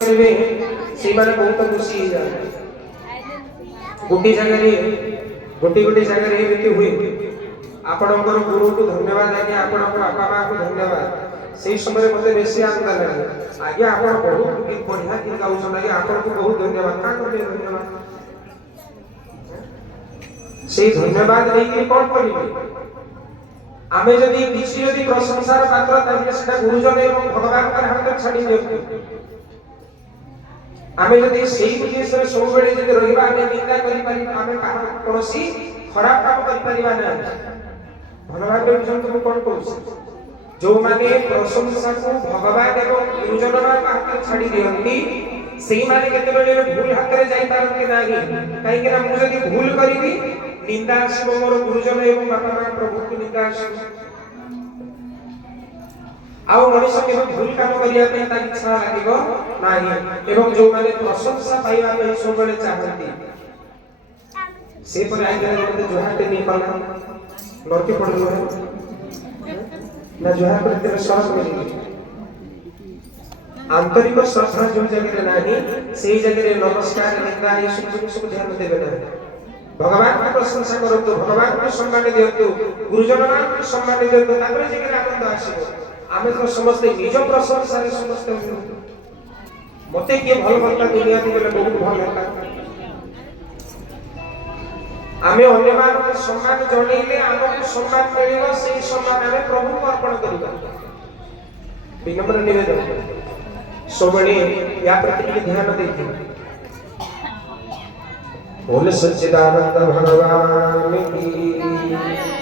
करिवे सीमाने बहुत खुशी हो जाए गोटी जगह रे एमिति हुए आपणकर गुरु को धन्यवाद आज्ञा आपणकर बापा माँ को धन्यवाद से समय मते बेसी आनंद लगे आज्ञा आपण बहुत गीत बढ़िया गीत गाउछन आज्ञा आपण को बहुत धन्यवाद का करबे धन्यवाद से धन्यवाद देके कोन करिवे आमे जदी किछि जदी प्रशंसार पात्र ताके सेटा गुरुजन एवं भगवान कर हाथ छाडी दियौ आमे जदी सेही उद्देश्य रे सब बेले जदी रहिबा आमे निंदा करि पारि आमे कोनोसी खराब काम करि परिबा नै भगवान के विषय तुम कोन कहू जो माने प्रशंसा को भगवान एवं गुरुजन मान हाथ छाडी दियंती सेही माने केते बेले भूल हाथ रे जाई पारंती नाही काहे कि ना मु जदी भूल करिबी निंदा आसीबो मोर गुरुजन एवं बापा मां प्रभु की निंदा आसीबो आउ मनुष्य के भूल काम करिया पे ता इच्छा लागिबो नाही एवं जो माने प्रशंसा पाइबा पे सबले चाहती से पर आगे मते जोहाते नहीं पाला लड़के पड़लो है ना जोहा पर तेरे श्वास मिली आंतरिक श्रद्धा जो जगह नाही सेही जगह नमस्कार निंदा ये सब ध्यान देबे ना भगवान को प्रशंसा करतो भगवान को सम्मान दियंतु गुरुजन मान को सम्मान दियंतु तापर जगह आनंद आसीबो आमे तो समस्त निज प्रशंसा रे समस्त मते के भल भलता दुनिया के बोले बहुत भल होता आमे अन्य मान को सम्मान जणैले हमको सम्मान मिलिबो सेही सम्मान आमे प्रभु को अर्पण करिबा विनम्र निवेदन सोबणे या प्रति ध्यान देथि बोले सच्चिदानंद भगवान की